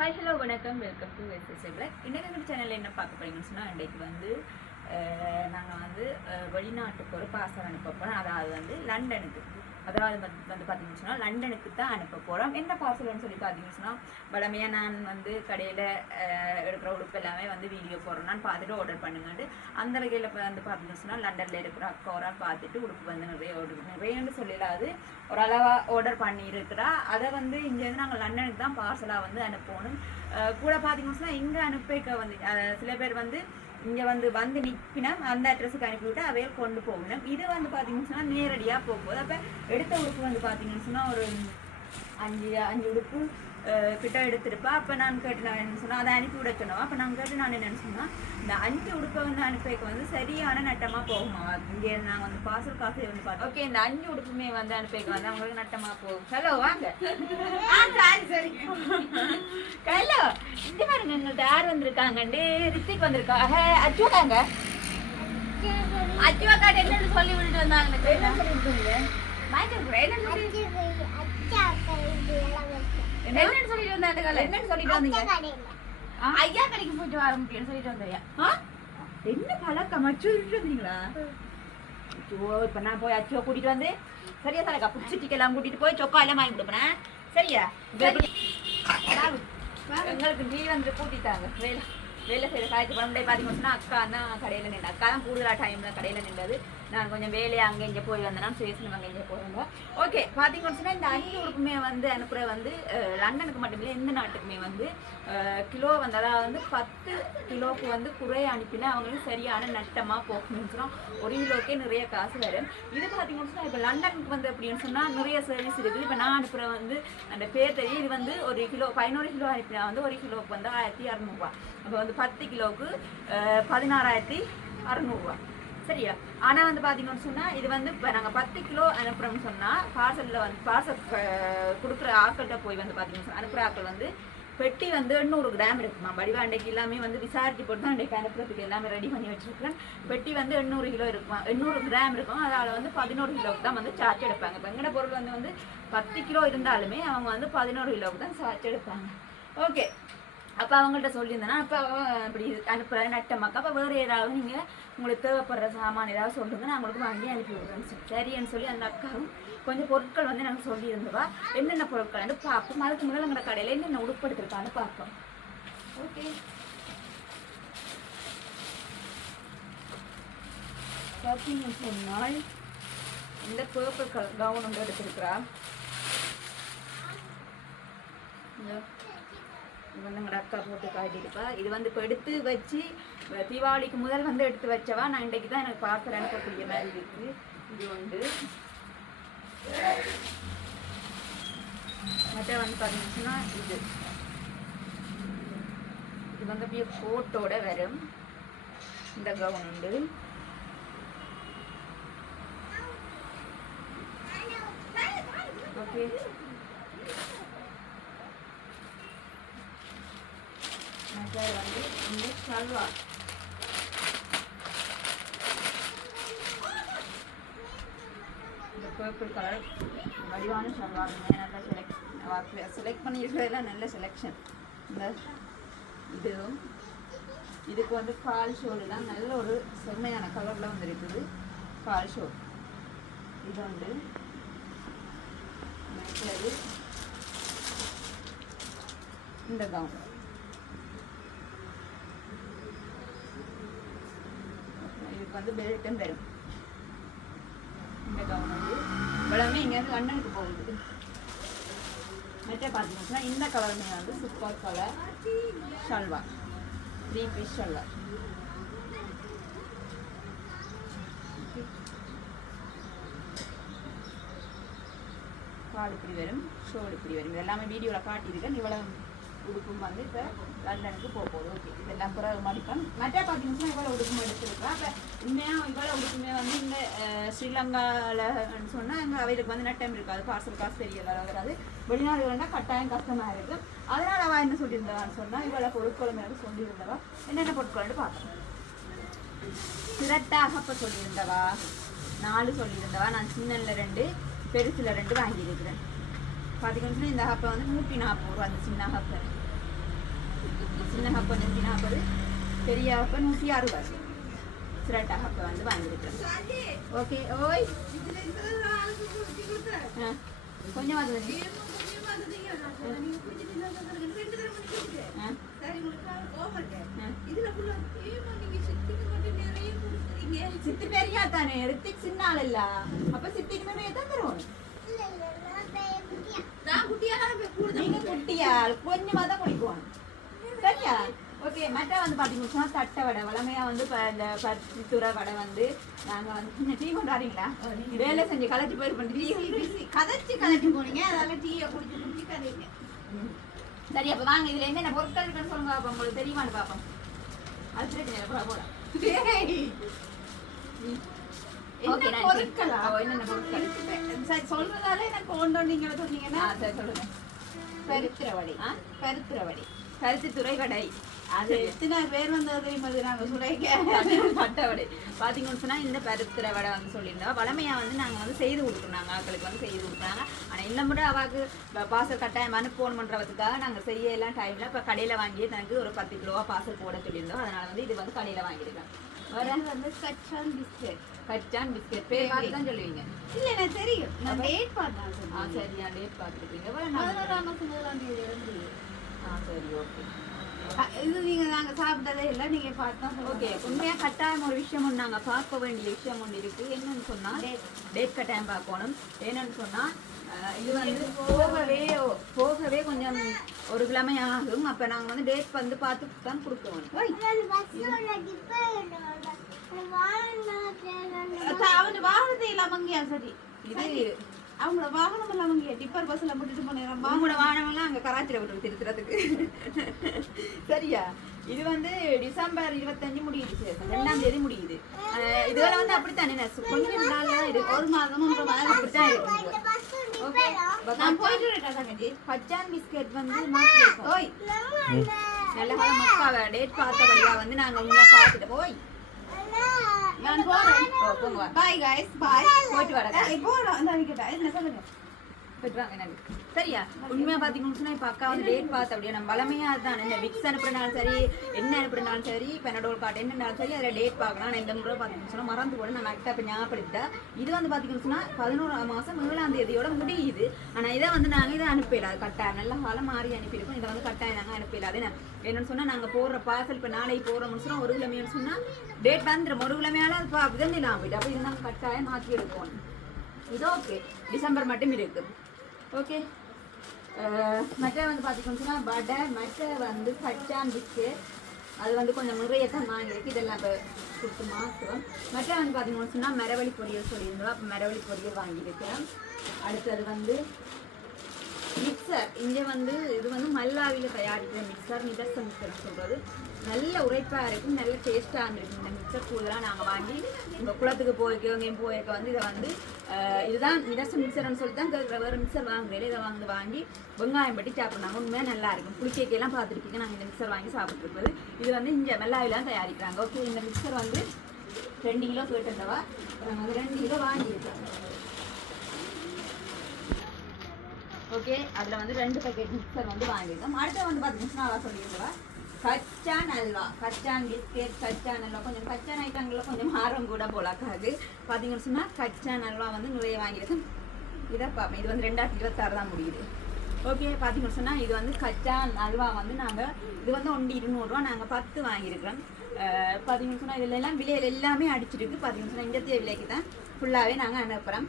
Hi hello வணக்கம், welcome to SSA black. இன்றைக்கு சேனலில் என்ன பார்க்க போறீங்கன்னு சொன்னால், இன்றைக்கு வந்து நாங்கள் வந்து வெளிநாட்டுக்கு ஒரு பார்சல் அனுப்ப போகிறோம். அதாவது வந்து லண்டனுக்கு, அதாவது வந்து பார்த்தீங்கன்னு சொன்னால் லண்டனுக்கு தான் அனுப்ப போகிறோம். என்ன பார்சல்னு சொல்லி பார்த்தீங்கன்னு சொன்னால், வளமையாக நான் வந்து கடையில் எடுக்கிற உடுப்பு எல்லாமே வந்து வீடியோ போடுறேன், நான் பார்த்துட்டு ஆர்டர் பண்ணுங்கன்ட்டு. அந்த வகையில் வந்து பார்த்தீங்கன்னு சொன்னால் லண்டனில் இருக்கிற அக்கா பார்த்துட்டு உடுப்பு வந்து நிறையன்னு சொல்லலாது ஒரு அளவாக ஆர்டர் பண்ணியிருக்கிறா. அதை வந்து இங்கேருந்து நாங்கள் லண்டனுக்கு தான் பார்சலாக வந்து அனுப்பணும். கூட பார்த்தீங்கன்னு சொன்னால் இங்கே அனுப்பிக்க வந்து சில பேர் வந்து இங்கே வந்து நிற்பினா அந்த அட்ரஸுக்கு அனுப்பிவிட்டு அவையில் கொண்டு போகணும். இது வந்து பார்த்தீங்கன்னு சொன்னால் நேரடியாக போகும்போது அப்போ எடுத்த உடுப்பு வந்து பார்த்தீங்கன்னு சொன்னால் ஒரு அஞ்சு உடுப்பு கிட்ட எடுத்துருப்பா. அப்போ நான் கேட்டு நான் என்ன சொன்னால் அதை அனுப்பி விட சொன்னவா. அப்போ நான் கேட்டு நான் என்னென்னு சொன்னால், இந்த 5 உடுப்பை வந்து அனுப்பிக்க வந்து சரியான நட்டமாக போகுமா. இங்கே நாங்கள் வந்து பார்சல் காசை வந்து பார்த்தோம். ஓகே, இந்த 5 உடுப்புமே வந்து அனுப்பிக்க வந்து அவங்களுக்கு நட்டமாக போகும். ஹலோ வாங்க. சரி ஹலோ, இந்த பாருங்க எங்கள்கிட்ட யார் வந்திருக்காங்கண்டு ரித்திக் வந்திருக்காங்க. அச்சுவாக்காங்க அச்சுவாக்காட்ட என்னன்னு சொல்லி விட்டுட்டு வந்தாங்க. என்ன சொல்லிட்டு என்னன்னு சொல்லிட்டு வந்தாங்க. என்னன்னு சொல்லிட்டு வந்தீங்க? ஐயா கடைக்கு போயிட்டு வர முடியும்னு சொல்லிட்டு வந்தீங்க. என்ன பழக்கம் அச்சு வந்தீங்களா? இப்ப நான் போய் அச்சுவை கூட்டிட்டு வந்து சரியா தரக்கா புடிச்சிட்டிக்கெல்லாம் கூட்டிட்டு போய் சொக்கா எல்லாம் வாங்கி கொடுப்பேன். சரியா? எங்களுக்கு நீ வந்து கூட்டிட்டாங்க. வேலை செய்கிற காய்ச்சி பணம் பார்த்தீங்கன்னா அக்கா தான் கடையில் நின்று, அக்கா தான் கூடுதலாக டைமில் கடையில் நின்றது. நான் கொஞ்சம் வேலையை அங்கே இங்கே போய் வந்தேன்னா பேசணும், அங்கே இங்கே போயிருந்தோம். ஓகே, பார்த்தீங்கன்னு சொன்னால் இந்த 5 உடுப்புமே வந்து அனுப்புகிற வந்து லண்டனுக்கு மட்டுமில்லை எந்த நாட்டுக்குமே வந்து கிலோ வந்து அதாவது வந்து 10 கிலோவுக்கு வந்து குறைய அனுப்பினா அவங்களுக்கு சரியான நட்டமாக போகணும்னு சொன்னால் 1 கிலோக்கே நிறைய காசு வரும். இது பார்த்தீங்கன்னு சொன்னால் இப்போ லண்டனுக்கு வந்து அப்படின்னு சொன்னால் நிறைய சர்வீஸ் இருக்குது. இப்போ நான் அனுப்புகிற வந்து அந்த பேர் தெரியும். இது வந்து 1 கிலோ 11 கிலோ அனுப்பினா வந்து 1 கிலோவுக்கு வந்து 1200 அப்போ வந்து 10 கிலோவுக்கு 16,600. சரியா? ஆனால் வந்து பார்த்தீங்கன்னு சொன்னால் இது வந்து இப்போ நாங்கள் 10 கிலோ அனுப்புகிறோம்னு சொன்னால் பார்சலில் வந்து பார்சல் கொடுக்குற ஆக்கள்கிட்ட போய் வந்து பார்த்தீங்கன்னு சொன்னால் அனுப்புகிற ஆக்கள் வந்து பெட்டி வந்து 800 கிராம் இருக்குமா. வடிவா அன்றைக்கு எல்லாமே வந்து விசாரிச்சு போட்டு தான் அன்றைக்கு அனுப்புறதுக்கு எல்லாமே ரெடி பண்ணி வச்சுருக்கேன். பெட்டி வந்து 800 கிலோ இருக்குமா, 800 கிராம் இருக்கும். அதனால் வந்து 11 கிலோவுக்கு தான் வந்து சார்ஜ் எடுப்பாங்க. இப்போ எங்கட பொருள் வந்து 10 கிலோ இருந்தாலுமே அவங்க வந்து 11 கிலோவுக்கு தான் சார்ஜ் எடுப்பாங்க. ஓகே, அப்போ அவங்கள்ட்ட சொல்லியிருந்தேன்னா அப்போ இப்படி அனுப்புகிற நட்டமாக்கா. அப்போ வேறு ஏதாவது நீங்கள் உங்களுக்கு தேவைப்படுற சாமான் ஏதாவது சொல்லுங்க, நான் உங்களுக்கு வாங்கி அனுப்பி விடுறேன்னு சரின்னு சொல்லி அந்த அக்காவும் கொஞ்சம் பொருட்கள் வந்து நாங்கள் சொல்லியிருந்தவா. என்னென்ன பொருட்கள் வந்து பார்ப்போம். அதுக்கு முதல்ல எங்களோட கடையில் என்னென்ன உடுப்படுத்திருக்கான்னு பார்ப்போம். ஓகே, பார்த்தீங்கன்னு சொன்னால் இந்த பர்பிள் கலர் கவுன் ஒன்று எடுத்துருக்குறா. இது வந்து எங்களோட அக்கா போட்டு காட்டியிருப்பா. இது வந்து இப்போ எடுத்து வச்சு தீபாவளிக்கு முதல் வந்து எடுத்து வச்சவா. நான் இன்றைக்கு தான் எனக்கு பார்சல் அனுப்பக்கூடிய மாதிரி இருக்குது. இது வந்து மற்ற வந்து பார்த்தீங்கன்னா இது வந்து அப்படியே கோட்டோட வரும். இந்த கவுன் உண்டு. ஓகே, வந்து இந்த சல்வார் இந்த பர்பிள் கலர் வடிவான சல்வார் நல்லா செலக்ட் பண்ணியிருக்கிறதுலாம் நல்ல செலெக்ஷன். இந்த இதுக்கு வந்து கால் ஷோல்லாம் நல்ல ஒரு செம்மையான கலரில் வந்து இருக்குது. கால் ஷோ இது வந்து இந்த கவுன் வந்து பெல்ட்டும் வரும். இந்த கவுன் வந்து எல்லாமே இங்கேருந்து லண்டனுக்கு போகுது. மற்ற பார்த்தீங்கன்னா இந்த கலருமே வந்து super colour salwar, 3 piece salwar. கால் இப்படி வரும், ஷோல் இப்படி வரும். இது எல்லாமே வீடியோவில் காட்டியிருக்கேன். இவ்வளோ உடுப்பும் வந்து இப்போ லண்டனுக்கு போகுது. ஓகே, இதெல்லாம் பிறகு மடிப்பேன். மற்ற பார்த்தீங்கன்னா இவ்வளோ உடுப்பும் எடுத்துருக்கேன். அப்போ உண்மையாக இவ்வளோ உடுப்புமே வந்து இந்த ஸ்ரீலங்காவில் சொன்னால் எங்கள் அவைகளுக்கு வந்து நட்டம் இருக்காது. பார்சல் காசு பெரிய வராது. வெளிநாடுகள்னால் கட்டாயம் கஷ்டமாக இருக்குது. அதனால் அவள் என்ன சொல்லியிருந்தவான்னு சொன்னால் இவ்வளோ பொருட்களும் எனக்கு சொல்லியிருந்தவா. என்னென்ன பொருட்கள்னு பார்த்தோம். சிரட்டாக இப்போ சொல்லியிருந்தவா 4 சொல்லியிருந்தவா. நான் சின்னல 2 பெருசில் 2 வாங்கியிருக்கிறேன். பார்த்தீங்கன்னா இந்த ஹப்பை வந்து 140 ரூபா. அந்த சின்ன ஹப்பை சின்ன கப்பை 140, பெரிய கப்பை 160. சிரட்டா கப்பை வந்து வாங்கியிருக்கிறேன். ஓகே ஓய் கொஞ்சம் வந்து சித்தி பெரியா தானே ரித்திக் சின்ன ஆள் இல்ல அப்ப சித்திக்கு நிறைய தான் தருவோம். நீங்க குட்டியா கொஞ்சமா தான் குடிக்குவோம் சரியா. ஓகே மற்ற வந்து பாத்தீங்கன்னா தட்டை வடை வளமையா வந்து இந்த பருத்தித்துறை வடை வந்து நாங்க வந்து டீ கொண்டாடுறீங்களா வேலை செஞ்சு கலைச்சி போயிருப்போம் கதைச்சு போனீங்க அதனால டீயை குடிச்சு குடிச்சு கதைங்க. சரி அப்ப வாங்க இதுல என்னென்ன பொருட்கள் இருக்குன்னு சொல்லுங்க பாப்போம் உங்களுக்கு தெரியுமான்னு பாப்போம். அது பிரச்சனை போலாம் சொல்றதால எனக்கு கொண்டு நீங்க சொன்னீங்கன்னா சரி சொல்லுங்க. பருத்தித்துறை வடை அது எத்தனை பேர் வந்தது தெரியுமா நாங்க சுரைக்க பட்டை வடை பாத்தீங்கன்னு சொன்னா இந்த பருத்தித்துறை வடை வந்து சொல்லியிருந்தோம். வளமையா வந்து நாங்க வந்து செய்து கொடுக்குறாங்க ஆக்களுக்கு வந்து செய்து கொடுக்குறாங்க. ஆனா இந்த முறை அவாக்கு பார்சல் கட்டாயம் அனுப்போன் பண்றதுக்காக நாங்க செய்ய எல்லாம் டைம்ல இப்ப கடையில வாங்கி எனக்கு ஒரு 10 கிலோவா பார்சல் போட சொல்லியிருந்தோம். அதனால வந்து இது வந்து கடையில வாங்கியிருக்கேன். வந்து கச்சான் பிஸ்கெட் பேர் பார்த்து தான் சொல்லுவீங்க. இல்ல எனக்கு தெரியும் நான் டேட் பார்த்தேன். சரியா டேட் பார்த்துருக்கீங்க. 11ஆம் மாசம் 1ஆம் தேதி இருந்து. சரி ஓகே இது நீங்க நாங்க சாப்பிட்டதே இல்லை நீங்க பார்த்தா ஓகே. உண்மையா கட்டாயம் ஒரு விஷயம் ஒன்று நாங்க பார்க்க வேண்டிய விஷயம் ஒன்று இருக்கு. என்னன்னு சொன்னா டேட் கட்டாயம் பார்க்கணும். என்னன்னு சொன்னா இது வந்து போகவே கொஞ்சம் ஒரு கிழமை ஆகும். அப்ப நாங்க வந்து டேட் வந்து பார்த்து தான் கொடுக்கணும். அவன் வாகனத்தை இல்லாமங்கியா சரி இது அவங்களோட வாகனம் எல்லாம் அவங்க டிப்பர் பஸ்ல போட்டுட்டு போனேன். அவங்களோட வாகனம் எல்லாம் அங்க கராச்சியில விட்டு திருத்துறதுக்கு சரியா. இது வந்து டிசம்பர் 25 முடியுது 2ஆம் தேதி முடியுது. இதுல வந்து அப்படித்தானே கொஞ்சம் நாள் இருக்கு ஒரு மாதம் 3 மாதம் அப்படித்தான் இருக்கு. ஓகே நான் போயிட்டு பச்சான் பிஸ்கெட் வந்து மாத்தி இருக்கோம். நல்ல மக்காவை டேட் பார்த்தபடியா வந்து நாங்க உண்மையா பார்த்துட்டு போய் நான் போறேன். போங்க பை गाइस பை போயிட்டு வரேன். போறோம் அந்த கிட்ட என்ன சொல்லுங்க போயிட்டு வாங்க நன்றி சரியா. உண்மையா பாத்தீங்கன்னா இப்ப அக்கா வந்து டேட் பார்த்து அப்படியே நம்ம வளமையா அதுதான் இந்த விக்ஸ் அனுப்புறனாலும் சரி என்ன அனுப்புறனாலும் சரி பெனடோல் கார்டு என்னன்னாலும் சரி அதில் டேட் பார்க்கலாம். நான் இந்த முறை பார்த்தீங்கன்னு சொன்னா மறந்து கூட நான் கரெக்டாக இப்போ ஞாபகப்படுத்தா. இது வந்து பார்த்தீங்கன்னு சொன்னா 11ஆம் மாசம் 7ஆம் தேதியோட முடியுது. ஆனா இதை வந்து நாங்கள் இதை அனுப்பிடாது கட்டாயம் நல்ல காலம் மாறி அனுப்பியிருக்கோம். இதை வந்து கட்டாயம் நாங்கள் அனுப்பிடாது. என்னன்னு சொன்னா நாங்க போடுற பார்சல் இப்ப நாளைக்கு போறோம்னு சொன்னா ஒரு கிழமைன்னு சொன்னா டேட் வந்துடும். ஒரு கிழமையால அது அப்படிதான் இல்லாம போயிட்டு அப்ப இது நாங்கள் கட்டாயம் மாற்றி எடுப்போம். இது ஓகே டிசம்பர் மட்டும் இருக்கு. ஓகே மற்ற வந்து பார்த்தீங்கன்னு சொன்னா வடை மற்ற வந்து கச்சான் பிஸ்கெட் அது வந்து கொஞ்சம் நிறையத்தான் வாங்கியிருக்கு. இதெல்லாம் இப்போ கொடுத்து மாற்றுவோம். மற்ற வந்து பார்த்தீங்கன்னு சொன்னா மரவள்ளி பொரியல் சொல்லியிருந்தோம். அப்போ மரவள்ளி பொரியல் வாங்கியிருக்கிறேன். அடுத்தது வந்து மிக்சர் இங்கே வந்து இது வந்து மல்லாவியில் தயாரிக்கிற மிக்சர் நிதர்சன் மிக்சர் சொல்கிறது நல்ல உரைப்பாக இருக்கும் நல்ல டேஸ்ட்டாக இருக்கும். இந்த மிக்சர் கூடுதலாக நாங்கள் வாங்கி உங்கள் குளத்துக்கு போய்க்க போயிருக்க வந்து இதை வந்து இதுதான் நிதர்சன் மிக்சர்னு சொல்லி தான் வேறு மிக்சர் வாங்குறேன். இதை வாங்கி வெங்காயம் பட்டி சாப்பிட்றாங்க உண்மையாக நல்லா இருக்கும். புளிக்கேக்கெல்லாம் பார்த்துருக்கீங்க நாங்கள் இந்த மிக்சர் வாங்கி சாப்பிட்ருப்பது. இது வந்து இங்கே மல்லாவிலாம் தயாரிக்கிறாங்க. ஓகே இந்த மிக்சர் வந்து 2 கிலோ கேட்டிருந்தவா நாங்கள் 2 கிலோ வாங்கியிருக்கோம். ஓகே அதில் வந்து 2 பேக்கெட் மிக்சர் வந்து வாங்கியிருக்கோம். அடுத்த வந்து பார்த்தீங்கன்னா நல்லா சொல்லியிருந்தவா கச்சான் அல்வா கச்சான் பிஸ்கெட் கச்சான் அல்வா கொஞ்சம் கச்சான் ஐட்டங்களில் கொஞ்சம் ஆர்வம் கூட போலாக்காது. பார்த்தீங்கன்னு சொன்னால் கச்சான் அல்வா வந்து நிறைய வாங்கியிருக்கோம். இதை பார்ப்பேன் இது வந்து 2026 தான் முடியுது. ஓகே பார்த்தீங்கன்னு சொன்னால் இது வந்து கச்சான் அல்வா வந்து நாங்கள் இது வந்து 200 ரூபா நாங்கள் 10 வாங்கியிருக்கிறோம். பார்த்தீங்கன்னு சொன்னால் இதில் எல்லாம் விலையில் எல்லாமே அடிச்சிருக்கு. பார்த்தீங்கன்னு சொன்னால் இந்த விலைக்கு தான் ஃபுல்லாகவே நாங்கள் அனுப்புகிறோம்.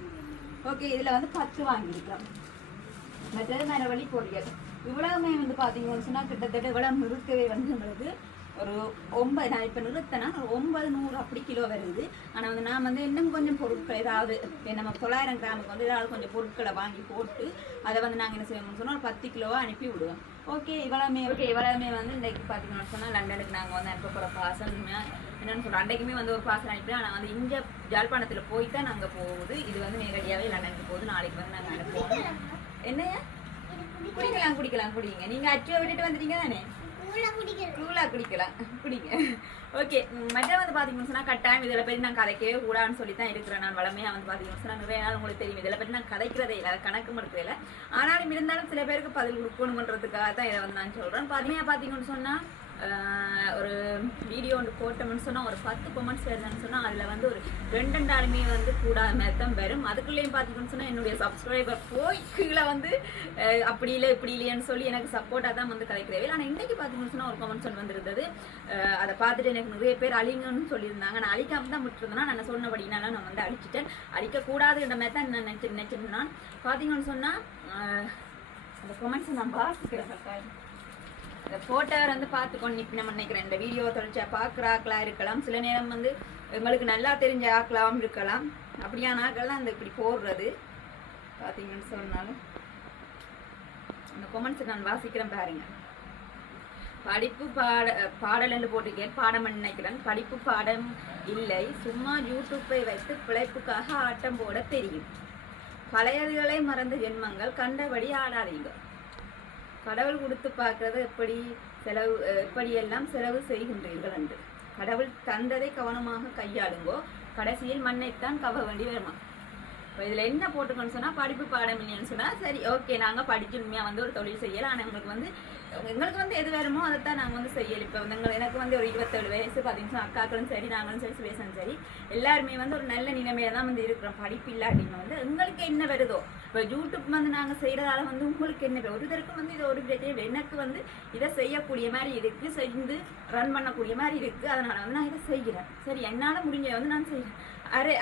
ஓகே இதில் வந்து 10 வாங்கியிருக்கிறோம். மற்றது மரவள்ளி பொரியல் இவ்வளவுமே வந்து பார்த்தீங்கன்னு சொன்னால் கிட்டத்தட்ட இவ்வளவு நிறுத்தவே வந்து நம்மளுக்கு ஒரு 9 நான் இப்போ நிறுத்தினா ஒரு 900 அப்படி கிலோ வருது. ஆனால் வந்து நான் வந்து இன்னும் கொஞ்சம் பொருட்கள் ஏதாவது நம்ம 900 கிராமுக்கு வந்து ஏதாவது கொஞ்சம் பொருட்களை வாங்கி போட்டு அதை வந்து நாங்கள் என்ன செய்வோம்னு சொன்னால் ஒரு 10 கிலோவாக அனுப்பி விடுவோம். ஓகே இவ்வளவுமே வந்து இன்றைக்கு பார்த்தீங்கன்னு சொன்னால் லண்டனுக்கு நாங்கள் வந்து அனுப்ப போகிற பார்சல் என்னென்னு சொல்கிறோம். அன்றைக்குமே வந்து ஒரு பார்சல் அனுப்பிடுவோம். ஆனால் வந்து இங்கே யாழ்ப்பாணத்தில் போயிட்டு தான் நாங்கள் போகுது. இது வந்து நேரடியாகவே லண்டனுக்கு போகுது. நாளைக்கு வந்து நாங்கள் அனுப்புவோம். என்னையா குடிக்கலாம் குடிங்க. நீங்கள் அச்சுவை விட்டுட்டு வந்துட்டீங்க தானே கூலா குடிக்கலாம் குடிங்க. ஓகே, மற்ற வந்து பார்த்தீங்கன்னு சொன்னால் கட்டாயம் இதில் பற்றி நான் கதைக்கவே கூடாதுன்னு சொல்லி தான் இருக்கிறேன். நான் வளமையாக வந்து பார்த்தீங்கன்னு சொன்னால் நிறைய நாள் உங்களுக்கு தெரியும், இதில் பற்றி நான் கதைக்கிறதே இல்லை, அதை கணக்கும் எடுக்கிறதில்ல. ஆனாலும் இருந்தாலும் சில பேருக்கு பதில் கொடுக்கணுன்றதுக்காக தான் இதை வந்து நான் சொல்கிறேன். பார்த்தீங்கன்னு சொன்னால் ஒரு வீடியோ ஒன்று போட்டோம்னு சொன்னால் ஒரு 10 கமெண்ட்ஸ் வருதுன்னு சொன்னால் அதில் வந்து ஒரு 2 வந்து கூடாத மாதிரி தான் வரும். அதுக்குள்ளேயும் பார்த்தீங்கன்னு சொன்னால் என்னுடைய சப்ஸ்கிரைபர் போய் கீழே வந்து அப்படி இல்லை இப்படி இல்லையான்னு சொல்லி எனக்கு சப்போர்ட்டாக தான் வந்து கதைக்கிறவே. ஆனால் இன்றைக்கி பார்த்தீங்கன்னு சொன்னால் ஒரு கமெண்ட்ஸ் ஒன்று வந்துருந்தது. அதை பார்த்துட்டு எனக்கு நிறைய பேர் அழிங்கன்னு சொல்லியிருந்தாங்க. நான் அழிக்காம தான் விட்டுருந்தேன்னா நான் சொன்னபடினால நான் வந்து அழிச்சிட்டேன். அழிக்கக்கூடாதுன்ற மாதிரி தான் நான் நினைச்சிருந்தேன். நான் பார்த்தீங்கன்னு சொன்னால் அந்த கமெண்ட்ஸை நான் பார்த்துக்கிறேன். இந்த ஃபோட்டோவை வந்து பார்த்துக்கொண்டு இப்போ நம்ம நினைக்கிறேன். இந்த வீடியோவை தொடர்ச்சியாக பார்க்குற ஆக்களாக இருக்கலாம், சில நேரம் வந்து எங்களுக்கு நல்லா தெரிஞ்ச ஆக்களாகவும் இருக்கலாம். அப்படியான ஆக்கள் தான் இந்த இப்படி போடுறது பார்த்தீங்கன்னு சொன்னாலும் அந்த கொமெண்ட்ஸை நான் வாசிக்கிறேன் பாருங்க. படிப்பு பாடல் என்று போட்டிருக்கேன், பாடம் நினைக்கிறேன். படிப்பு பாடம் இல்லை, சும்மா யூடியூப்பை வைத்து பிழைப்புக்காக ஆட்டம் போட தெரியும். பழையதுகளை மறந்த ஜென்மங்கள் கண்டபடி ஆடாதீங்க. கடவுள் கொடுத்து பார்க்கறது எப்படியெல்லாம் செலவு செய்கின்றீர்கள் என்று. கடவுள் தந்ததை கவனமாக கையாளுங்கோ, கடைசியில் மண்ணைத்தான் கவ வேண்டி வருமா. இப்போ இதில் என்ன போட்டுக்கணும்னு சொன்னால் படிப்பு பாடம் இல்லைன்னு சொன்னால் சரி ஓகே, நாங்கள் படிச்சு உண்மையாக வந்து ஒரு தொழில் செய்யலாம். ஆனால் எங்களுக்கு வந்து எது வேணுமோ அதைத்தான் நாங்கள் வந்து செய்யலை. இப்போ வந்து எனக்கு வந்து ஒரு 27 வயசு பார்த்தீங்கன்னா அக்காக்களும் சரி நாங்களும் சரி சுவேசனும் சரி எல்லாருமே வந்து ஒரு நல்ல நிலைமையில தான் வந்து இருக்கிறோம். படிப்பு இல்லாட்டின்னு வந்து எங்களுக்கு என்ன வருதோ இப்போ யூடியூப் வந்து நாங்கள் செய்கிறதால வந்து உங்களுக்கு என்ன ஒருத்தருக்கும் வந்து இது ஒரு பிரச்சனை. எனக்கு வந்து இதை செய்யக்கூடிய மாதிரி இருக்குது, செஞ்சு ரன் பண்ணக்கூடிய மாதிரி இருக்குது. அதனால் வந்து நான் இதை செய்கிறேன். சரி, என்னால் முடிஞ்ச வந்து நான் செய்கிறேன்.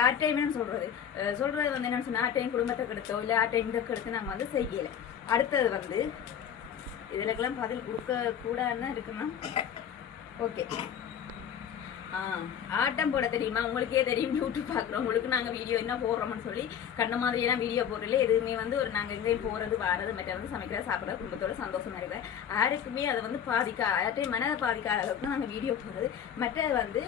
ஆர்டைம்னு சொல்கிறது வந்து என்னென்னு சொன்னால் ஆர்டைம் குடும்பத்தை கெடுத்தோ இல்லை ஆர்டைம் இதை கெடுத்து நாங்கள் வந்து செய்யலை. அடுத்தது வந்து இதுலக்கெல்லாம் பதில் கொடுக்கக்கூடாதுன்னு இருக்குன்னா ஓகே. ஆட்டம் போட தெரியுமா? உங்களுக்கே தெரியும், யூடியூப் பார்க்குறோம் உங்களுக்கு நாங்கள் வீடியோ என்ன போடுறோம்னு சொல்லி கண்ண மாதிரியெல்லாம் வீடியோ போடுறதுல எதுவுமே வந்து ஒரு நாங்கள் எங்கேயும் போகிறது வாரது மற்ற வந்து சமைக்கிற சாப்பிட்ற குடும்பத்தோட சந்தோஷமாக இருக்கிற யாருக்குமே அதை வந்து யார்ட்டையும் மனதை பாதிக்காத அளவுக்கு நாங்கள் வீடியோ போடுறது. மற்றது வந்து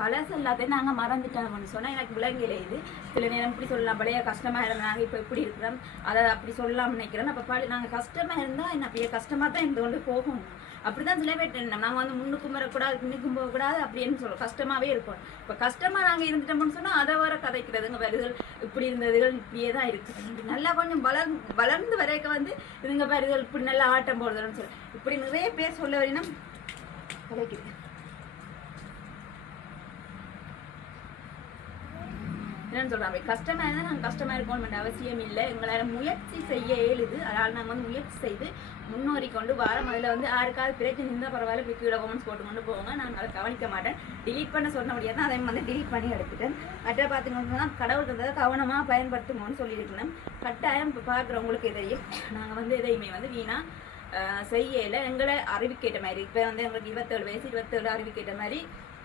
பழசு எல்லாத்தையும் நாங்கள் மறந்துட்டோம்னு சொன்னால் எனக்கு விலங்கில இது சில நேரம் இப்படி சொல்லலாம், பழைய கஷ்டமாக இருந்தாங்க இப்போ இப்படி இருக்கிறோம் அதை அப்படி சொல்லலாம்னு நினைக்கிறோம். அப்போ நாங்கள் கஷ்டமாக இருந்தால் என்ன பெரிய கஷ்டமாக தான் இருந்து கொண்டு போகும். அப்படிதான் சில பேர் நாங்கள் வந்து முன்னுக்கும் வரக்கூடாது பின்னுக்கும் போகக்கூடாது அப்படின்னு சொல்லுவோம். கஷ்டமாகவே இருக்கும். இப்போ கஷ்டமாக நாங்கள் இருந்துட்டோம்னு சொன்னால் அதை வர கதைக்கிறதுங்க வருதுகள் இப்படி இருந்ததுகள் இப்படியே தான் இருக்குது. நல்லா கொஞ்சம் வளர்ந்து வரைக்க வந்து இதுங்க வருதுகள் இப்படி நல்லா ஆட்டம் போடுறதுன்னு சொல்லி இப்படி நிறைய பேர் சொல்ல வரையினா கதைக்குது. என்னன்னு சொல்கிறாங்க, கஷ்டமாக இருந்தால் நாங்கள் கஷ்டமாக இருக்கணும்ன்ற அவசியம் இல்லை. எங்களால் முயற்சி செய்ய இயலுது. அதனால் நாங்கள் வந்து முயற்சி செய்து முன்னோறி கொண்டு வாரம். அதில் வந்து யாருக்காவது பிரச்சனை இருந்தால் பரவாயில்ல விக்கியோட கமெண்ட்ஸ் போட்டு கொண்டு போவாங்க. நான் அதை கவனிக்க மாட்டேன். டிலீட் பண்ண சொன்ன முடியாது தான் அதை வந்து டிலீட் பண்ணி எடுத்துட்டேன். மற்ற பார்த்தீங்கன்னா கடவுள் தந்ததை கவனமாக பயன்படுத்தணும்னு சொல்லியிருக்கணும். கட்டாயம் இப்போ பார்க்குறவங்களுக்கு தெரியும், நாங்கள் வந்து எதையுமே வந்து வீணாக செய்யலை. எங்களை அறிவிக்கேட்ட மாதிரி இப்போ வந்து எங்களுக்கு 27 வயசு 27 அறிவிக்கேட்ட மாதிரி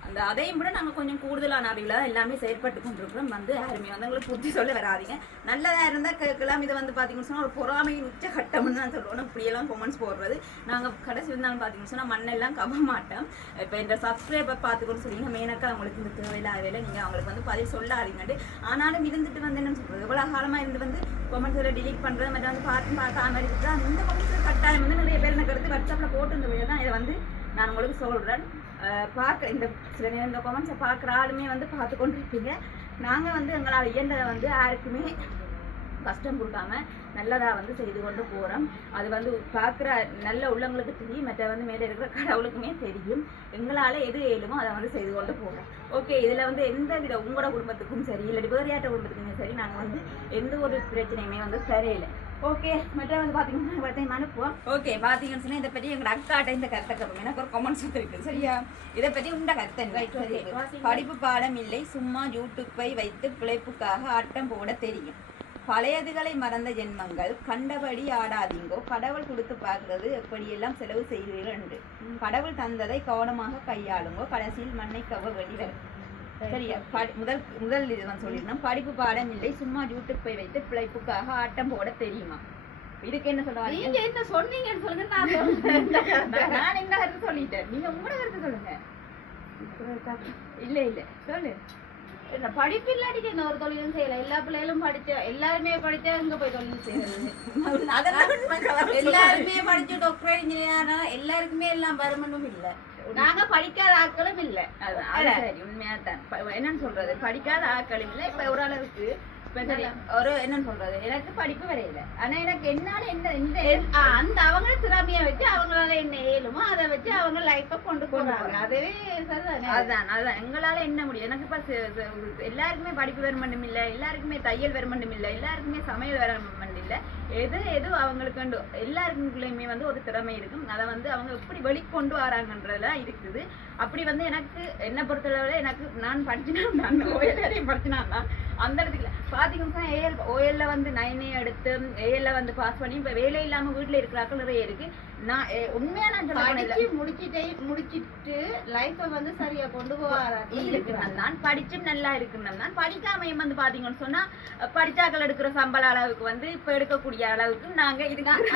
அந்த அதையும் கூட நாங்கள் கொஞ்சம் கூடுதலான அறிவில் தான் எல்லாமே செயற்பட்டு கொண்டிருக்கிறோம். வந்து யாருமே வந்து எங்களுக்கு புத்தி சொல்ல வராதிங்க. நல்லதாக இருந்தால் கேட்கலாம். இதை வந்து பார்த்தீங்கன்னு சொன்னால் ஒரு பொறாமையின் உச்சகட்டம்னு தான் சொல்லணும். இப்படியெல்லாம் கொமெண்ட்ஸ் போடுறது நாங்கள் கடைசி இருந்தாலும் பார்த்தீங்கன்னு சொன்னால் மண்ணெல்லாம் கவ மாட்டோம். இப்போ இந்த சப்ஸ்கிரைபர் பார்த்துக்கணும்னு சொல்லிங்கன்னா மேனக்கா அவங்களுக்கு இந்த தேவையில்லாத வேலை நீங்கள் அவங்களுக்கு வந்து பதில் சொல்லாதீங்கட்டு. ஆனாலும் இருந்துட்டு வந்து என்னன்னு சொல்கிறது, எவ்வளோ காலமாக இருந்து வந்து கொமெண்ட்ஸில் டிலீட் பண்ணுறது மாதிரி வந்து பார்க்காம இருக்குது. அந்த கொமெண்ட்ஸ் கட்டாயம் வந்து நிறைய பேர் எனக்கு எடுத்து வாட்ஸ்அப்பில் போட்டு இந்த தான் இதை வந்து நான் உங்களுக்கு சொல்கிறேன். பார்க்குற இந்த சில நேரம் இந்த கொமெண்ட்ஸை பார்க்குற ஆளுமே வந்து பார்த்து கொண்டு இருப்பீங்க. நாங்கள் வந்து எங்களால் இயன்றதை வந்து யாருக்குமே கஷ்டம் கொடுக்காம நல்லதாக வந்து செய்து கொண்டு போகிறோம். அது வந்து பார்க்குற நல்ல உள்ளவங்களுக்கு தெரியும், மற்ற வந்து மேலே இருக்கிற கடவுளுக்குமே தெரியும். எங்களால் எது இயலுமோ அதை வந்து செய்து கொண்டு போகிறோம். ஓகே, இதில் வந்து எந்த வித உங்களோட குடும்பத்துக்கும் சரி இல்லாட்டி வேறையாட்ட குடும்பத்துக்குமே சரி நாங்கள் வந்து எந்த ஒரு பிரச்சனையுமே வந்து தெரியலை. ஓகே, மற்ற வந்து பார்த்தீங்கன்னா அனுப்புவோம். ஓகே, பார்த்தீங்கன்னு சொன்னால் இதை பற்றி எங்களோட அக்காட்ட இந்த கருத்தை கேட்போம். எனக்கு ஒரு கமெண்ட்ஸ் இருக்குது சரியா? இதை பற்றி உண்ட கருத்தை படிப்பு பாடம் இல்லை, சும்மா யூடியூப்பை வைத்து பிழைப்புக்காக ஆட்டம் போட தெரியும். பழையதுகளை மறந்த ஜென்மங்கள் கண்டபடி ஆடாதீங்கோ, கடவுள் கொடுத்து பார்க்கறது எப்படியெல்லாம் செலவு செய்கிறீர்கள் என்று. கடவுள் தந்ததை கவனமாக கையாளுங்கோ, கடைசியில் மண்ணை கவ வெளிவரும். சரியா? முதல் இது வந்து சொல்லிருந்தோம், படிப்பு பாடம் இல்லை, சும்மா யூடியூப்பை வைத்து பிழைப்புக்காக ஆட்டம் போட தெரியுமா. இதுக்கு என்ன சொல்லுவாங்க? நீங்க என்ன சொன்னீங்கன்னு சொல்லுங்க, நான் என்ன கருத்து சொல்லிட்டேன், நீங்க உங்களோட கருத்து சொல்லுங்க. இல்ல சொல்லு. என்ன படிப்பு இல்லாட்டிக்கு என்ன ஒரு தொழிலும் செய்யலாம். எல்லா பிள்ளைகளும் படிச்ச எல்லாருமே படிச்சா இங்க போய் தொழில் செய்யறது. எல்லாருமே படிச்சு டாக்டர் இன்ஜினியர் எல்லாருக்குமே எல்லாம் வருமானம் இல்ல. நாங்க படிக்காத ஆட்களும் இல்ல. சரி உண்மையாதான் என்னன்னு சொல்றது படிக்காத ஆட்களும் இல்ல. இப்ப ஓரளவுக்கு ஒரு என்னன்னு சொல்றது எனக்கு படிப்பு வரையில ஆனா எனக்கு என்னால அந்த அவங்க திறமைய வச்சு அவங்களால என்ன ஏழுமோ அதை வச்சு அவங்க லைஃப கொண்டு போறாங்க. அதுவே அதான் எங்களால என்ன முடியும். எனக்கு இப்ப எல்லாருக்குமே படிப்பு வருமானம் இல்ல, எல்லாருக்குமே தையல் வருமானம் இல்ல, எல்லாருக்குமே சமையல் வருமானம் இல்ல. எது அவங்களுக்கு எல்லாருக்குள்ளயுமே வந்து ஒரு திறமை இருக்கும். அதை வந்து அவங்க எப்படி வெளிக்கொண்டு வராங்கன்றதுல இருக்குது. அப்படி வந்து எனக்கு என்ன பொறுத்தளவுல எனக்கு நான் படிச்சுனா நான் ஓஎல் படிச்சுனா அந்த இடத்துக்கு பாத்தீங்கன்னா ஓஎல்ல வந்து 9 எடுத்து ஏஎல்ல வந்து பாஸ் பண்ணி இப்ப வேலை இல்லாம வீட்டுல இருக்கிறாக்கள் நிறைய இருக்கு. நான் உண்மையா நான் முடிச்சிட்டு லைஃப வந்து சரியா கொண்டு போவாங்க. நான் படிச்சும் நல்லா இருக்குன்னு நான் படிக்காமையும் வந்து பாத்தீங்கன்னு சொன்னா படிச்சாக்கள் எடுக்கிற சம்பள அளவுக்கு வந்து இப்ப எடுக்கக்கூடிய அளவுக்கு நாங்க இதுக்கு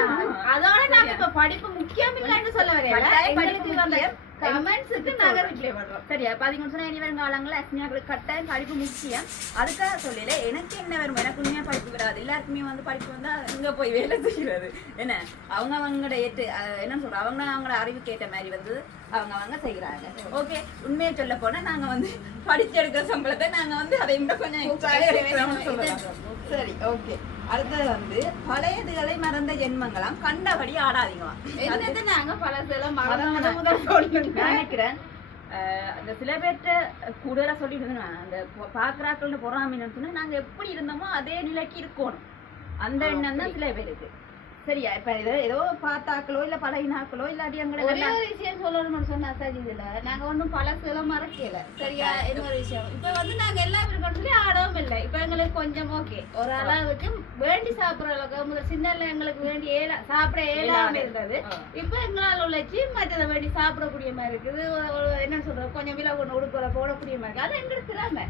அதோட நாங்க இப்ப படிப்பு முக்கியம் இல்லைன்னு சொல்ல வரேன். சரியா பாத்தீங்கன்னு சொன்னா இனி வரும் காலங்களில் அஸ்மியாக்களுக்கு கட்டாயம் படிப்பு முக்கியம். அதுக்காக சொல்லல எனக்கு என்ன வரும். எனக்கு உண்மையா படிப்பு வராது. எல்லாருக்குமே வந்து படிப்பு வந்தா அங்க போய் வேலை செய்யறது என்ன அவங்களோட என்ன சொல்ற அவங்களோட அறிவுக்கு ஏற்ற மாதிரி வந்து அவங்க செய்யறாங்க. ஓகே உண்மையை சொல்ல போனா நாங்க வந்து படிச்சு எடுக்கிற சம்பளத்தை நாங்க வந்து அதை கொஞ்சம் சரி ஓகே. அடுத்தது வந்து பழையதுகளை மறந்த ஜென்மங்களாம் கண்டபடி ஆடாதீங்க. நாங்க பழசெல்லாம் நினைக்கிறேன். அந்த சில பேர்ட்ட கூடுதலா சொல்லிட்டு இருந்தேன் அந்த பாக்குறாக்கள் பொறாமைன்னு சொன்னா நாங்க எப்படி இருந்தோமோ அதே நிலைக்கு இருக்கணும். அந்த எண்ணம் தான் சில பேருக்கு. சரியா இப்ப ஏதோ பார்த்தாக்களோ இல்ல பழகினாக்களோ இல்லாட்டி ஒரே ஒரு விஷயம் சொல்லணும்னு சொன்னா சார் இதுல நாங்க ஒன்னும் பழசெல்லாம் மறக்கல. சரியா இன்னொரு விஷயம் இப்ப வந்து நாங்க எல்லாம் இருக்கோம் சொல்லி ஆடவும் இல்லை. இப்ப எங்களுக்கு கொஞ்சம் ஓகே ஒரு அளவுக்கு வேண்டி சாப்பிடுற அளவுக்கு முதல் சின்னல எங்களுக்கு வேண்டி சாப்பிட இயலாம இருந்தது. இப்ப எங்களால் உழைச்சி மற்றதை வேண்டி சாப்பிடக்கூடிய மாதிரி இருக்குது. என்ன சொல்றது கொஞ்சம் விலை ஒண்ணு உடுப்புற போடக்கூடிய மாதிரி இருக்கு. அது எங்களுக்கு திறமை.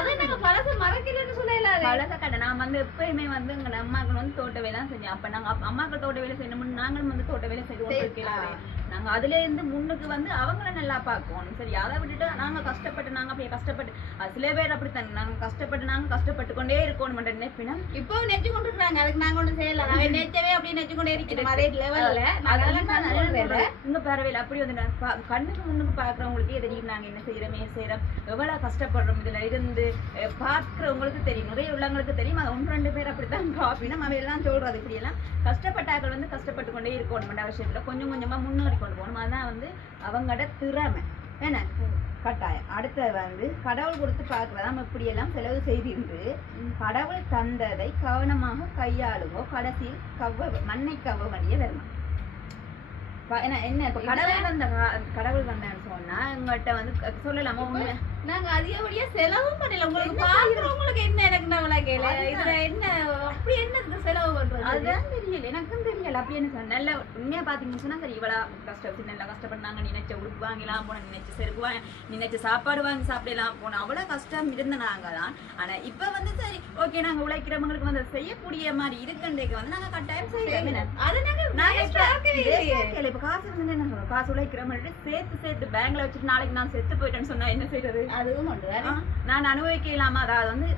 அதை நாங்க பழச மறக்கலன்னு சொல்ல இல்லாத பழச கடை நான் வந்து எப்பயுமே வந்து எங்க அம்மாக்கள் வந்து தோட்ட வேலை தான் செஞ்சேன். அப்ப நாங்க அம்மாக்கள் தோட்ட வேலை செய்யணும் நாங்களும் வந்து தோட்ட வேலை செய்வோம். நாங்க அதுல இருந்து முன்னுக்கு வந்து அவங்கள நல்லா பார்க்கணும். சரி அதை விட்டுட்டு நாங்க கஷ்டப்பட்டு நாங்க அப்படியே கஷ்டப்பட்டு சில பேர் அப்படித்தாங்க நாங்க கஷ்டப்பட்டு கொண்டே இருக்கணும் நினைப்பினா இப்போ நெச்சு கொண்டு இருக்காங்க. அதுக்கு நாங்க ஒண்ணு செய்யல நெச்சவே அப்படியே நெச்சு கொண்டே இருக்கிறோம் அதே லெவல்ல. இங்க பரவாயில்ல அப்படி வந்து கண்ணுக்கு முன்னுக்கு பாக்குறவங்களுக்கே தெரியும் நாங்க என்ன செய்யறோம் எவ்வளவு கஷ்டப்படுறோம். இதுல இருந்து பாக்குறவங்களுக்கு தெரியும். நிறைய உள்ளவங்களுக்கு தெரியும். அது 1-2 பேர் அப்படித்தான் காப்பினா அவையெல்லாம் சொல்றது. இப்படி எல்லாம் கஷ்டப்பட்டாக்கள் வந்து கஷ்டப்பட்டு கொண்டே இருக்கணும் விஷயத்துல கொஞ்சம் கொஞ்சமா முன்னேறி கொண்டு போகணும். அதான் வந்து அவங்களோட திறமை என்ன கட்டாயம். அடுத்தது வந்து கடவுள் கொடுத்து பார்க்கிறதா இப்படி எல்லாம் செலவு செய்திருந்து கடவுள் தந்ததை கவனமாக கையாளுவோ கடைசியில் மண்ணை கவ்வ வேண்டிய வருமா என்ன இப்ப கடவுள் வந்தான்னு சொன்னா உங்கள்கிட்ட வந்து சொல்லலாமா நாங்க அதிகப்படியா செலவும் பண்ணல. உங்களுக்கு பாக்குறவங்களுக்கு என்ன எனக்கு நான் கேள இதுல என்ன அப்படி என்ன செலவு பண்றது அதுதான் தெரியல. எனக்கும் தெரியல. அப்படி என்ன சொன்ன நல்ல உண்மையா பாத்தீங்கன்னு சொன்னா சரி இவ்வளவு கஷ்டப்பட்டு நல்லா கஷ்டப்பட்டாங்க. நினைச்ச உடுப்பு வாங்கலாம் போன நினைச்ச செருப்பு நினைச்ச சாப்பாடு வாங்கி சாப்பிடலாம் போனோம். அவ்வளவு கஷ்டம் இருந்தனாங்க தான். ஆனா இப்ப வந்து சரி ஓகே நாங்க உழைக்கிறவங்களுக்கு வந்து செய்யக்கூடிய மாதிரி இருக்குன்றதுக்கு வந்து நாங்க கட்டாயம் செய்யறோம். அதை நாங்க இப்ப காசு வந்து என்ன சொல்றோம் காசு உழைக்கிறவங்க சேர்த்து பேங்க்ல வச்சுட்டு நாளைக்கு நான் செத்து போயிட்டேன்னு சொன்னா என்ன செய்யறது. அதுவும் நான் அனுபவிக்க இல்லாம அதாவது வந்து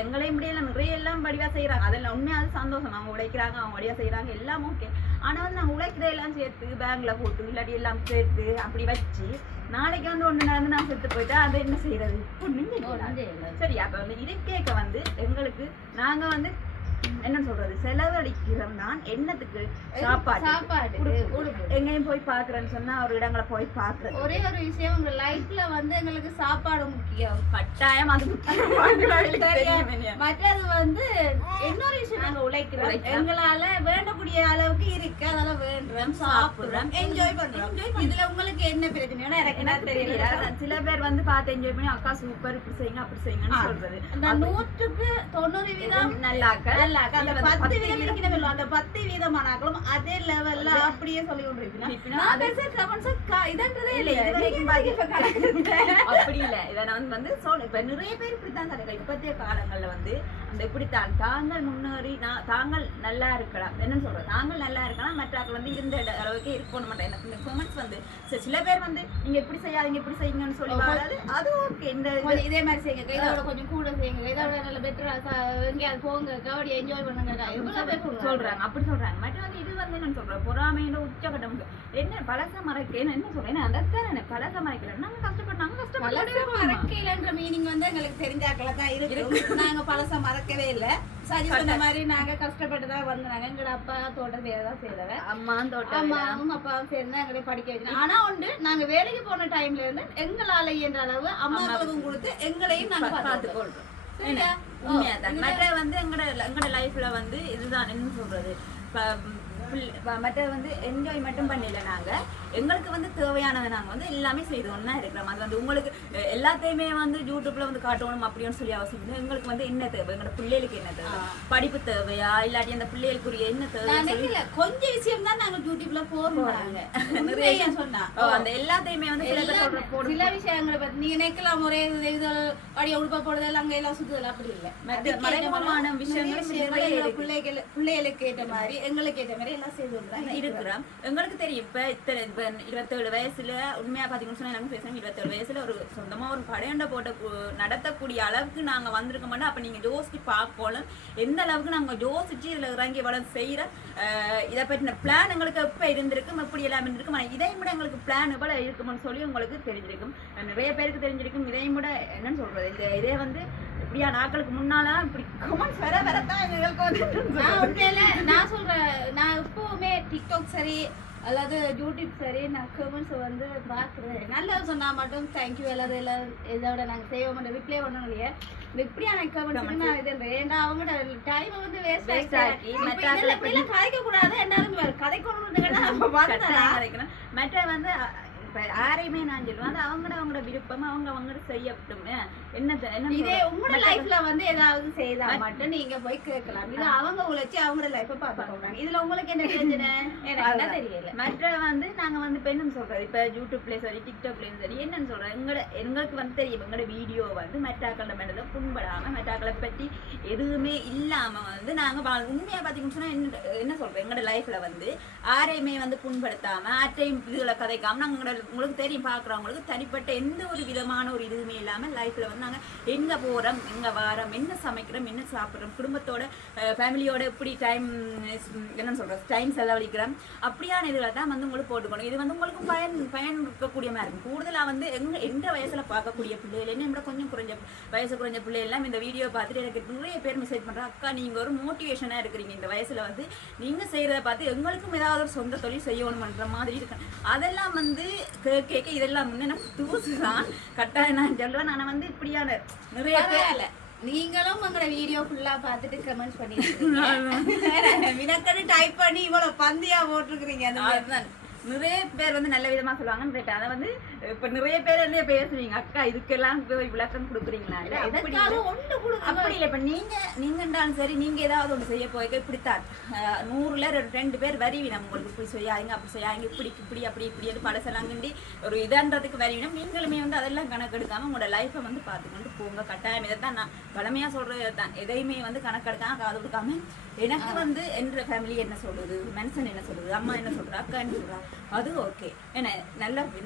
எங்களையும் முடியல நிறைய எல்லாம் வடிவா செய்யறாங்க. அதெல்லாம் உண்மையாவது சந்தோஷம். அவங்க உழைக்கிறாங்க அவங்க வடிவா செய்யறாங்க எல்லாம் ஓகே. ஆனா வந்து நாங்க உழைக்கிறதெல்லாம் சேர்த்து பேங்க்ல போட்டு இல்லாட்டி எல்லாம் சேர்த்து அப்படி வச்சு நாளைக்கு வந்து ஒண்ணு நடந்து நான் செத்து போயிட்டா அதை என்ன செய்யறது சரி. அப்ப வந்து இருக்கேக்க வந்து எங்களுக்கு நாங்க வந்து என்ன சொல்றது செலவழிக்கிறோம் தான் என்னத்துக்கு சாப்பாடு எங்கேயும் போய் பாக்குறேன்னு சொன்னா ஒரு இடங்களை போய் பாக்குறேன். ஒரே ஒரு விஷயம் உங்க லைஃப்ல வந்து எங்களுக்கு சாப்பாடு முக்கியம் கட்டாயம். அது மற்றது வந்து இன்னொரு விஷயம் நாங்க உழைக்கிறோம். எங்களால வேண்டக்கூடிய அளவுக்கு இருக்கு. அதெல்லாம் வேண்டுறோம் சாப்பிடுறோம் என்ஜாய் பண்றோம். இதுல உங்களுக்கு என்ன பிரச்சனைனா எனக்கு என்ன தெரியல. சில பேர் வந்து பார்த்து என்ஜாய் பண்ணி அக்கா சூப்பர் இப்படி செய்யுங்க அப்படி செய்யுங்கன்னு சொல்றது. அந்த 100% நல்லாக்க அந்த 10% வீதமானாக்களும் அதே லெவல்ல அப்படியே சொல்லி கொண்டிருக்கீங்க. அப்படி இல்ல இதை நான் வந்து இப்ப நிறைய பேர் இப்படித்தான் தரீங்க. இப்பத்திய காலங்கள்ல வந்து அந்த இப்படித்தான் தாங்கள் முன்னேறி தாங்கள் நல்லா இருக்கலாம். என்ன சொல்றோம் தாங்கள் நல்லா இருக்கலாம் மற்றாக்கள் வந்து அந்த அளவுக்கு இருக்கணும் மாட்டேன். எனக்கு இந்த கமெண்ட்ஸ் வந்து சில பேர் வந்து நீங்க இப்படி செய்யாதீங்க இப்படி செய்யுங்கன்னு சொல்லி வராது. அது ஓகே. இந்த இதே மாதிரி செய்யுங்க, இதோட கொஞ்சம் கூட செய்யுங்க, இதோட நல்ல பெட்டரா எங்கேயாவது போங்க, கபடி என்ஜாய் பண்ணுங்க சொல்றாங்க. அப்படி சொல்றாங்க. மற்ற வந்து இது வந்து என்ன சொல்றேன், பொறாமையோட உச்சகட்டம். என்ன பழச மறைக்கேன்னு என்ன சொல்றேன், அதான் பழச மறைக்கிறேன். நாங்க கஷ்டப்பட்டாங்க மறக்கலன்ற மீனிங் வந்து எங்களுக்கு தெரிஞ்சாக்கள தான் இருக்கு. நாங்க பழச மறக்கவே இல்லை. சரி சொன்ன மாதிரி நாங்க கஷ்டப்பட்டு தான் வந்தாங்க. எங்களோட அப்பா தோட்டம் செய்யதான் செய்தவன், அம்மாவும் அப்பாவும் சேர்ந்து எங்களை படிக்க வச்சோம். ஆனா உண்டு, நாங்க வேலைக்கு போன டைம்ல இருந்து எங்களால இயன்ற அளவு அம்மாவுக்கும் கொடுத்து எங்களையும் நாங்க பார்த்துக்கொள்றோம். உண்மையாதான். மற்ற வந்து எங்களோட லைஃப்ல வந்து இதுதான் என்ன சொல்றது, மற்ற வந்து என்ஜாய் மட்டும் பண்ணல. நாங்க எங்களுக்கு வந்து தேவையானதை நாங்க வந்து எல்லாமே செய்து ஒன்னா இருக்கிறோம். அது வந்து உங்களுக்கு எல்லாத்தையுமே வந்து யூடியூப்ல வந்து காட்டணும் அப்படின்னு சொல்லி அவசியம் இல்லை. எங்களுக்கு வந்து என்ன தேவை, எங்களோட பிள்ளைகளுக்கு என்ன தேவை, படிப்பு தேவையா இல்லாட்டி அந்த பிள்ளைகளுக்குரிய என்ன தேவை, கொஞ்சம் விஷயம் தான் நாங்க யூடியூப்ல போடுறாங்க. நிறைய சொன்னா அந்த எல்லாத்தையுமே வந்து சில விஷயங்களை பத்தி நீங்க நினைக்கலாம், ஒரே அடிய உடுப்ப போடுதல் அங்க எல்லாம் சுத்துதல் அப்படி இல்லை. மறைமுகமான விஷயங்கள் பிள்ளைகளுக்கு ஏற்ற மாதிரி எங்களுக்கு ஏற்ற மாதிரி எல்லாம் செய்து இருக்கிறோம். எங்களுக்கு தெரியும். இப்ப 27 வயசுல உண்மையா பாத்தீங்கன்னு சொன்னா எனக்கு பேசுறேன், 27 வயசுல ஒரு சொந்தமா ஒரு கடையண்ட போட்ட நடத்தக்கூடிய அளவுக்கு நாங்க வந்திருக்க மாட்டோம். அப்ப நீங்க யோசிச்சு பார்க்கணும் எந்த அளவுக்கு நாங்க யோசிச்சு இதுல இறங்கி வளர்ந்து செய்யற இதை பற்றின பிளான் எங்களுக்கு எப்ப இருந்திருக்கும், எப்படி எல்லாம் இருந்திருக்கும். இதையும் விட எங்களுக்கு பிளான் எவ்வளவு இருக்கும்னு சொல்லி உங்களுக்கு தெரிஞ்சிருக்கும், நிறைய பேருக்கு தெரிஞ்சிருக்கும். இதையும் விட என்னன்னு சொல்றது, இதே வந்து இப்படியா நாட்களுக்கு முன்னால இப்படி கமெண்ட்ஸ் வரத்தான் எங்களுக்கு வந்து நான் சொல்றேன். நான் எப்பவுமே டிக்டாக் சரி அல்லது யூடியூப் சரி நான் கமெண்ட்ஸ் வந்து பார்க்குறேன். நல்லா சொன்னா மட்டும் தேங்க்யூ எல்லாரும் இதோட நாங்கள் செய்ய மாட்டோம், ரிப்ளை பண்ணணும் இல்லையா. இப்படியான கமெண்ட்ஸ் நான் இது ஏன்னா அவங்களோட டைமை வந்து வேஸ்ட் ஆக்கி கதைக்க கூடாது. என்னாலும் கதைக்கணும். மற்ற வந்து இப்ப யாரையுமே நான் சொல்லுவேன், அது அவங்களோட விருப்பம், அவங்க செய்யட்டும். என்ன இதே உங்களோட லைஃப்ல வந்து ஏதாவது செய்தா மட்டும் நீங்க போய் கேட்கலாம். இது அவங்க உழைச்சி அவங்களோட லைஃப பாத்துக்கோங்க. இதுல உங்களுக்கு என்ன பிரச்சனை தெரியல. மற்ற வந்து நாங்க வந்து இப்ப என்னன்னு சொல்றது, இப்ப யூடியூப்லயும் சரி டிக்டாக்லயும் சரி என்னன்னு சொல்றேன், எங்களுக்கு வந்து தெரியும் எங்களோட வீடியோ வந்து மெட்டாக்கள மேல புண்படாம மெட்டாக்களை பற்றி எதுவுமே இல்லாம வந்து நாங்க உண்மையா பாத்தீங்கன்னு சொன்னா என்ன சொல்றேன், எங்களோட லைஃப்ல வந்து யாரையுமே வந்து புண்படுத்தாம ஆற்றையும் இதுகளை கதைக்காம நாங்க உங்களுக்கு தெரியும் பாக்குறவங்களுக்கு தனிப்பட்ட எந்த ஒரு விதமான ஒரு இதுவுமே இல்லாம லைஃப்ல வந்து நாங்க எங்க போறோம் எங்க வாரோம் என்ன சமைக்கிறோம் என்ன சாப்பிடுறோம் குடும்பத்தோட ஃபேமிலியோட எப்படி டைம் என்ன சொல்றோம் டைம் செலவழிக்கிறோம் அப்படியான இதுல தான் வந்து உங்களுக்கு போட்டுக்கணும். இது வந்து உங்களுக்கு பயன் இருக்கக்கூடிய மாதிரி இருக்கும். கூடுதலா வந்து எந்த வயசுல பார்க்கக்கூடிய பிள்ளைகள் என்ன கொஞ்சம் குறைஞ்ச பிள்ளை எல்லாம் இந்த வீடியோ பார்த்துட்டு எனக்கு நிறைய பேர் மெசேஜ் பண்றாங்க, அக்கா நீங்க ஒரு மோட்டிவேஷனா இருக்கிறீங்க, இந்த வயசுல வந்து நீங்க செய்யறத பார்த்து எங்களுக்கும் ஏதாவது ஒரு சொந்த தொழில் செய்யணும்ன்ற மாதிரி இருக்கு. அதெல்லாம் வந்து கேட்க இதெல்லாம் வந்து எனக்கு தூசுதான் கட்டாயம் நான் சொல்லுவேன். நான் வந்து இப்படியான நிறைய பேர் நீங்களும் உங்களோட வீடியோ ஃபுல்லா பார்த்துட்டு கமெண்ட்ஸ் பண்ணிருக்கீங்க, டைப் பண்ணி இவ்வளவு பந்தியா போட்டிருக்கிறீங்க. அதுதான் நிறைய பேர் வந்து நல்ல விதமா சொல்லுவாங்க. அதை வந்து இப்ப நிறைய பேர் வந்து பேசுவீங்க, அக்கா இதுக்கெல்லாம் விளக்கம் கொடுக்குறீங்களா அப்படி இல்லை. இப்ப நீங்கன்றாலும் சரி நீங்க ஏதாவது ஒன்று செய்ய போய்க்க இப்படித்தான் 100ல 2 பேர் வருவி நம்ம உங்களுக்கு இப்படி செய்யாங்க அப்படி செய்யாங்க இப்படி அப்படி பழசலாங்கண்டி ஒரு இதன்றதுக்கு வருவினம். நீங்களுமே வந்து அதெல்லாம் கணக்கெடுக்காம உங்களோட லைஃப்பை வந்து பார்த்துக்கொண்டு போங்க. கட்டாயம் இதைத்தான் நான் பழமையா சொல்றது தான். எதையுமே வந்து கணக்கெடுக்காம காது கொடுக்காம எனக்கு வந்து என்ற ஃபேமிலி என்ன சொல்லுது, மனுஷன் என்ன சொல்லுது, அம்மா என்ன சொல்றா, அக்கா என்ன சொல்றா, அது ஓகே. ஏன்னா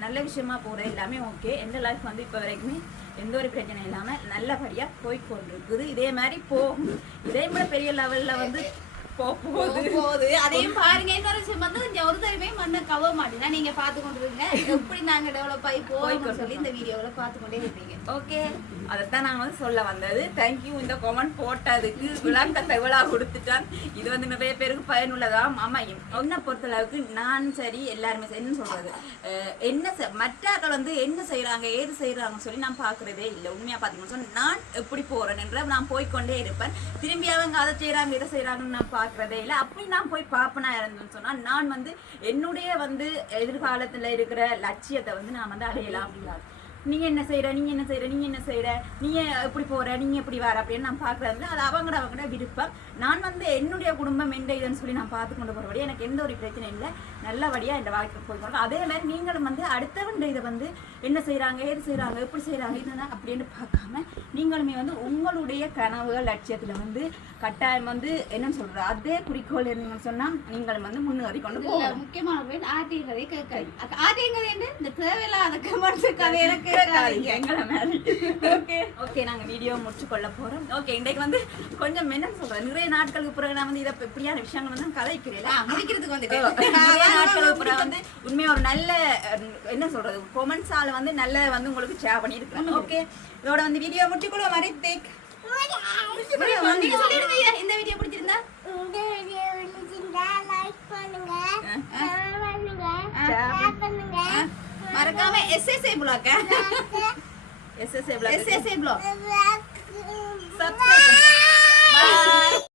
நல்ல விஷயமா போறது எல்லாமே ஓகே. எந்த லைஃப் வந்து இப்போ வரைக்குமே எந்த ஒரு பிரச்சனை இல்லாம நல்லபடியா போய்கொண்டிருக்குது. இதே மாதிரி போகும். இதே விட பெரிய லெவல்ல வந்து போகுது. அதையும் பாருங்க. இன்னொரு விஷயம் வந்து ஒரு தடவை மண்ணை கவ மாட்டேன்னா நீங்க பார்த்து கொண்டு இருங்க எப்படி நாங்க டெவலப் ஆகி போய் சொல்லி இந்த வீடியோல பார்த்துக்கொண்டே இருப்பீங்க. ஓகே, அதைத்தான் நாங்க வந்து சொல்ல வந்தது. தேங்க்யூ இந்த கமெண்ட் போட்டதுக்கு விளக்கத்தை எவ்வளவு கொடுத்துட்டான். இது வந்து நிறைய பேருக்கு பயனுள்ளதா அமையும். என்னை பொறுத்தளவுக்கு நான் சரி எல்லாருமே என்ன சொல்றது மற்றாக்கள் வந்து என்ன செய்யறாங்க ஏது செய்யறாங்கன்னு சொல்லி நான் பாக்குறதே இல்லை. உண்மையா பாத்தீங்கன்னு சொன்னா நான் எப்படி போறேன் என்ற நான் போய்கொண்டே இருப்பேன். திரும்பி அவங்க அதை செய்யறாங்க இதை செய்யறாங்கன்னு நான் பாக்குறதே இல்லை. அப்படி நான் போய் பாப்பனா இருந்தேன்னு சொன்னா நான் வந்து என்னுடைய வந்து எதிர்காலத்துல இருக்கிற லட்சியத்தை வந்து நான் வந்து அடையலாம் அப்படின்னா நீங்க என்ன செய்யற நீங்க எப்படி போற நீங்க எப்படி வர அப்படின்னு நான் பாக்குறது அது அவங்களோட விருப்பம். நான் வந்து என்னுடைய குடும்பம் எந்த இதுன்னு சொல்லி நான் பார்த்து கொண்டு போறபடி எனக்கு எந்த ஒரு பிரச்சனையும் இல்லை. நல்லபடியா இந்த வாழ்க்கை போய்க்கணும். அதே மாதிரி நீங்களும் வந்து அடுத்தவன் இதை வந்து என்ன செய்யறாங்க ஏது செய்யறாங்க எப்படி செய்யறாங்க இதுதான் அப்படின்னு பார்க்காம நீங்களுமே வந்து உங்களுடைய கனவுகள் லட்சியத்துல வந்து கட்டாயம் வந்து என்னன்னு சொல்றது அதே குறிக்கோள் இருந்தீங்கன்னு சொன்னா நீங்களும் வந்து முன்னேறி கொண்டு போகலாம். முக்கியமான போய் ஆட்டிய கதையை கேட்காது. ஆட்டிய கதை என்ன இந்த தேவையில்லாத கமெண்ட்ஸ் கதையை எங்களை மாதிரி ஓகே நாங்க வீடியோ முடிச்சு கொள்ள போறோம். ஓகே இன்றைக்கு வந்து கொஞ்சம் என்ன சொல்றேன் நிறைய நாட்களுக்கு பிறகு நான் வந்து இதை இப்படியான விஷயங்கள் வந்து கதைக்கிறேன் முடிக்கிறதுக்கு வந்து நிறைய நாட்களுக்கு பிறகு வந்து உண்மையா ஒரு நல்ல என்ன சொல்றது கொமெண்ட்ஸால வந்து நல்ல வந்து உங்களுக்கு ஷேர் பண்ணியிருக்கேன். ஓகே இதோட வந்து வீடியோ முடிச்சுக்கொள்ள மாதிரி இந்த வீடியோ பிடிச்சிருந்தா மறக்காம SSA Vlog SSA Vlog subscribe பண்ணுங்க. பை.